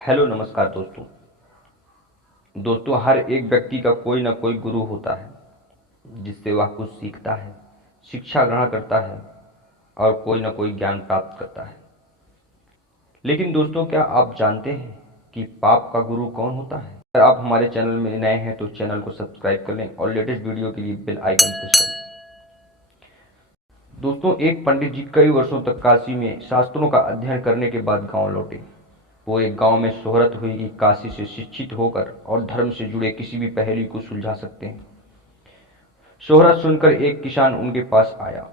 Hello नमस्कार दोस्तों। हर एक व्यक्ति का कोई ना कोई गुरु होता है जिससे वह कुछ सीखता है, शिक्षा ग्रहण करता है और कोई ना कोई ज्ञान प्राप्त करता है। लेकिन दोस्तों, क्या आप जानते हैं कि पाप का गुरु कौन होता है? अगर आप हमारे चैनल में नए हैं तो चैनल को सब्सक्राइब कर लें और लेटेस्ट वीडियो के लिए बेल आइकन प्रेस कर लें। दोस्तों, एक पंडित जी कई वर्षों तक काशी में शास्त्रों का अध्ययन करने के बाद गांव लौटे। पूरे गांव में शोहरत हुई कि काशी से शिक्षित होकर और धर्म से जुड़े किसी भी पहेली को सुलझा सकते हैं। शोहरत सुनकर एक किसान उनके पास आया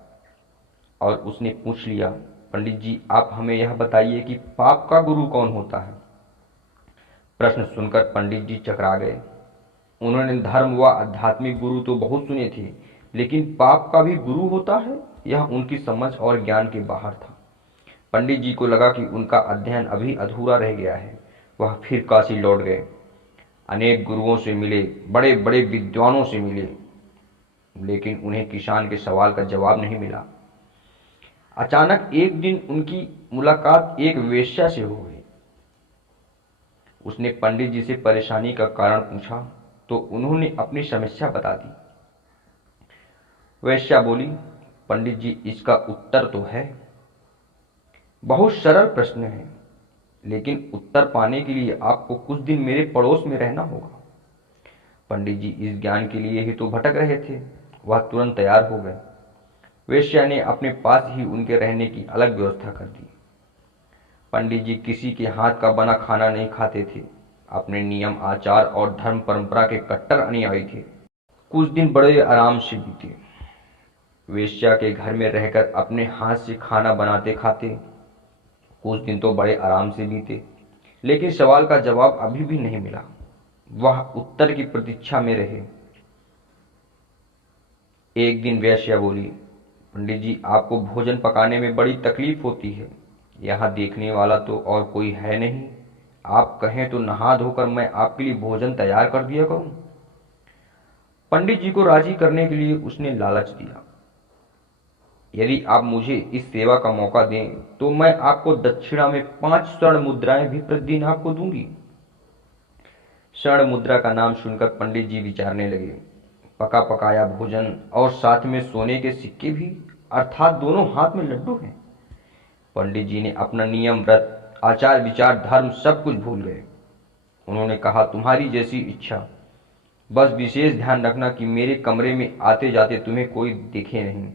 और उसने पूछ लिया, पंडित जी, आप हमें यह बताइए कि पाप का गुरु कौन होता है? प्रश्न सुनकर पंडित जी चकरा गए। उन्होंने धर्म व आध्यात्मिक गुरु तो बहुत सुने थे, लेकिन पाप का भी गुरु होता है, यह उनकी समझ और ज्ञान के बाहर था। पंडित जी को लगा कि उनका अध्ययन अभी अधूरा रह गया है। वह फिर काशी लौट गए। अनेक गुरुओं से मिले, बड़े बड़े विद्वानों से मिले, लेकिन उन्हें किसान के सवाल का जवाब नहीं मिला। अचानक एक दिन उनकी मुलाकात एक वेश्या से हो गई। उसने पंडित जी से परेशानी का कारण पूछा तो उन्होंने अपनी समस्या बता दी। वेश्या बोली, पंडित जी, इसका उत्तर तो है। बहुत सरल प्रश्न है, लेकिन उत्तर पाने के लिए आपको कुछ दिन मेरे पड़ोस में रहना होगा। पंडित जी इस ज्ञान के लिए ही तो भटक रहे थे। वह तुरंत तैयार हो गए। वेश्या ने अपने पास ही उनके रहने की अलग व्यवस्था कर दी। पंडित जी किसी के हाथ का बना खाना नहीं खाते थे। अपने नियम, आचार और धर्म परंपरा के कट्टर अनुयायी थे। कुछ दिन बड़े आराम से बीते। वेश्या के घर में रहकर अपने हाथ से खाना बनाते खाते कुछ दिन तो बड़े आराम से बीते, लेकिन सवाल का जवाब अभी भी नहीं मिला। वह उत्तर की प्रतीक्षा में रहे। एक दिन वेश्या बोली, पंडित जी, आपको भोजन पकाने में बड़ी तकलीफ होती है। यहाँ देखने वाला तो और कोई है नहीं। आप कहें तो नहा धोकर मैं आपके लिए भोजन तैयार कर दिया करूं। पंडित जी को राजी करने के लिए उसने लालच दिया। यदि आप मुझे इस सेवा का मौका दें तो मैं आपको दक्षिणा में 5 स्वर्ण मुद्राएं भी प्रतिदिन आपको दूंगी। स्वर्ण मुद्रा का नाम सुनकर पंडित जी विचारने लगे। पका पकाया भोजन और साथ में सोने के सिक्के भी, अर्थात दोनों हाथ में लड्डू हैं। पंडित जी ने अपना नियम, व्रत, आचार विचार, धर्म सब कुछ भूल गए। उन्होंने कहा, तुम्हारी जैसी इच्छा, बस विशेष ध्यान रखना कि मेरे कमरे में आते जाते तुम्हें कोई दिखे नहीं।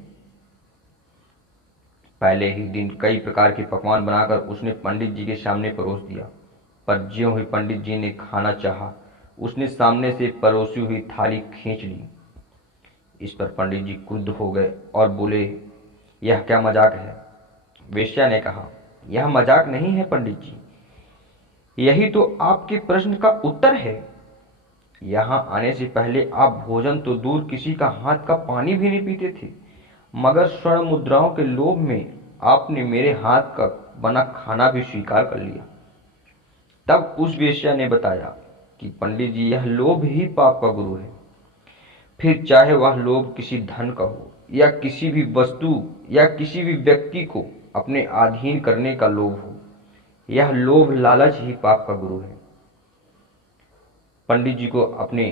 पहले ही दिन कई प्रकार के पकवान बनाकर उसने पंडित जी के सामने परोस दिया, पर ज्यों ही पंडित जी ने खाना चाहा, उसने सामने से परोसी हुई थाली खींच ली। इस पर पंडित जी क्रुद्ध हो गए और बोले, यह क्या मजाक है? वेश्या ने कहा, यह मजाक नहीं है पंडित जी, यही तो आपके प्रश्न का उत्तर है। यहाँ आने से पहले आप भोजन तो दूर किसी का हाथ का पानी भी नहीं पीते थे, मगर स्वर्ण मुद्राओं के लोभ में आपने मेरे हाथ का बना खाना भी स्वीकार कर लिया। तब उस वेश्या ने बताया कि पंडित जी, यह लोभ ही पाप का गुरु है। फिर चाहे वह लोभ किसी धन का हो या किसी भी वस्तु या किसी भी व्यक्ति को अपने अधीन करने का लोभ हो, यह लोभ लालच ही पाप का गुरु है। पंडित जी को अपने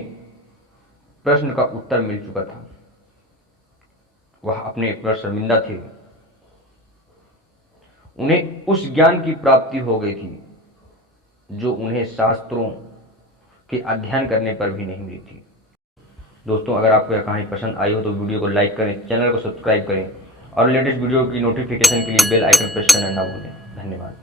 प्रश्न का उत्तर मिल चुका था। वह अपने पर शर्मिंदा थे। उन्हें उस ज्ञान की प्राप्ति हो गई थी जो उन्हें शास्त्रों के अध्ययन करने पर भी नहीं मिली थी। दोस्तों, अगर आपको यह कहानी पसंद आई हो तो वीडियो को लाइक करें, चैनल को सब्सक्राइब करें और लेटेस्ट वीडियो की नोटिफिकेशन के लिए बेल आइकन प्रेस करना ना भूलें। धन्यवाद।